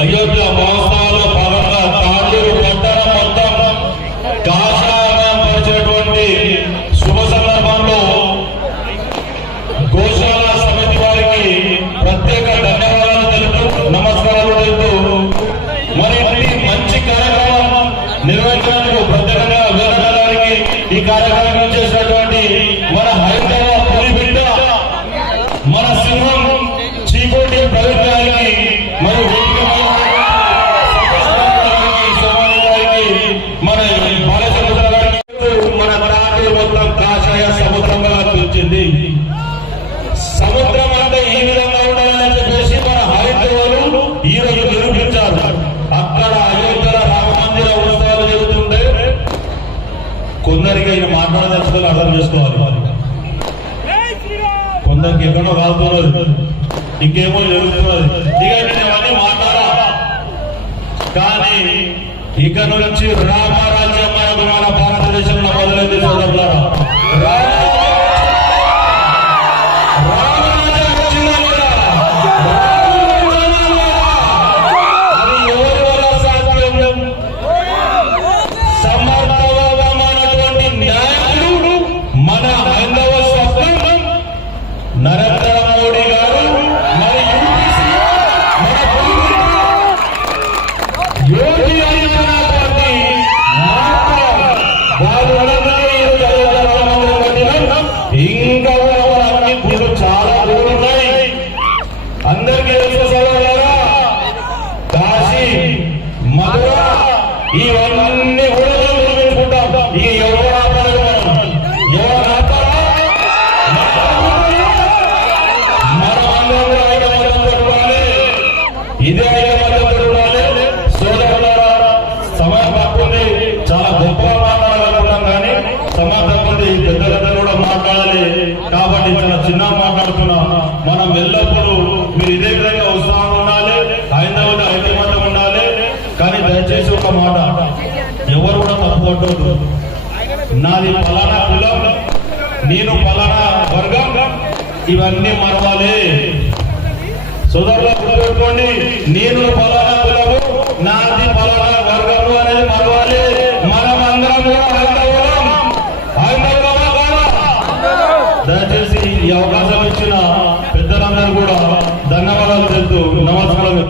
అయోధ్య మహోత్సవాల్లో భాగంగా తాళ్ళూరు పట్టణం మొత్తం కాషాయం పరిచేటువంటి శుభ సందర్భంలో గోశాల సమితి వారికి ప్రత్యేక ధన్యవాదాలు తెలుపుతూ నమస్కారాలు తెలుపుతూ మరి మంచి కార్యక్రమం నిర్వహించడానికి ప్రత్యేకంగా వీరగారికి ఈ కార్యక్రమం చేసినటువంటి మన హైదరాబాద్ పులిబిడ్డ మన సింహం చీకోటి ప్రవీణ్ గారికి మరియు మన బాలచంద్ర గారికి మన తాళ్ళూరు మొత్తం కాషాయ సముద్రంగా పిలిచింది. సముద్రం అంటే ఈ విధంగా ఉండాలని చెప్పేసి మన హైందవులు ఈ రోజు నిరూపించారు. అక్కడ అయోధ్య రామ మందిర ఉత్సవాలు జరుగుతుంటే కొందరికి ఆయన మాట్లాడదలుచుకొని అర్థం చేసుకోవాలి. కొందరికి ఎక్కడో కాలుతున్నది, ఇంకేమో జరుగుతున్నది. ఇక నేను అవన్నీ మాట్లాడా, కానీ ఇక నుంచి రామరాజ్యం మన భారతదేశంలో మొదలైంది. సోదరులారా, నరేంద్ర మోడీ గారు మరి యోగి ఆదిత్యనాథ్ పార్టీ ఇంకా అన్ని గుళ్ళు చాలా గుళ్ళు ఉన్నాయి. అందరికీ తెలుసు సోదరులారా, కాశీ మధుర ఇవన్నీ కూడా నిర్మించుకుంటాం. ఈ ఎవరు ఆపాలి, ఎవరు ఆపాలా? ఇదే ఐకమత్యం ఉండాలి. సోదరులారా, సమయం తప్పుంది, చాలా గొప్పగా మాట్లాడాలనుకున్నాం, కానీ సమయం తప్పుంది. పెద్దలందరూ కూడా మాట్లాడాలి కాబట్టి చాలా చిన్న మాట్లాడుతున్నా. మనం ఎల్లప్పుడూ మీరు ఇదే విధంగా ఉత్సాహం ఉండాలి, హైందవులు ఐకమత్యం ఉండాలి. కానీ దయచేసి ఒక మాట, ఎవరు కూడా తప్పుకోవద్దు. నాది ఫలానా కులం, నేను ఫలానా వర్గం, ఇవన్నీ మరవాలి. సోదరులు గుర్తుపెట్టుకోండి, నేను ఫలానా కులము, నాది ఫలానా వర్గము అనేది మరవాలి. మనమందరం కూడా దయచేసి ఈ అవకాశం ఇచ్చిన పెద్దలందరూ కూడా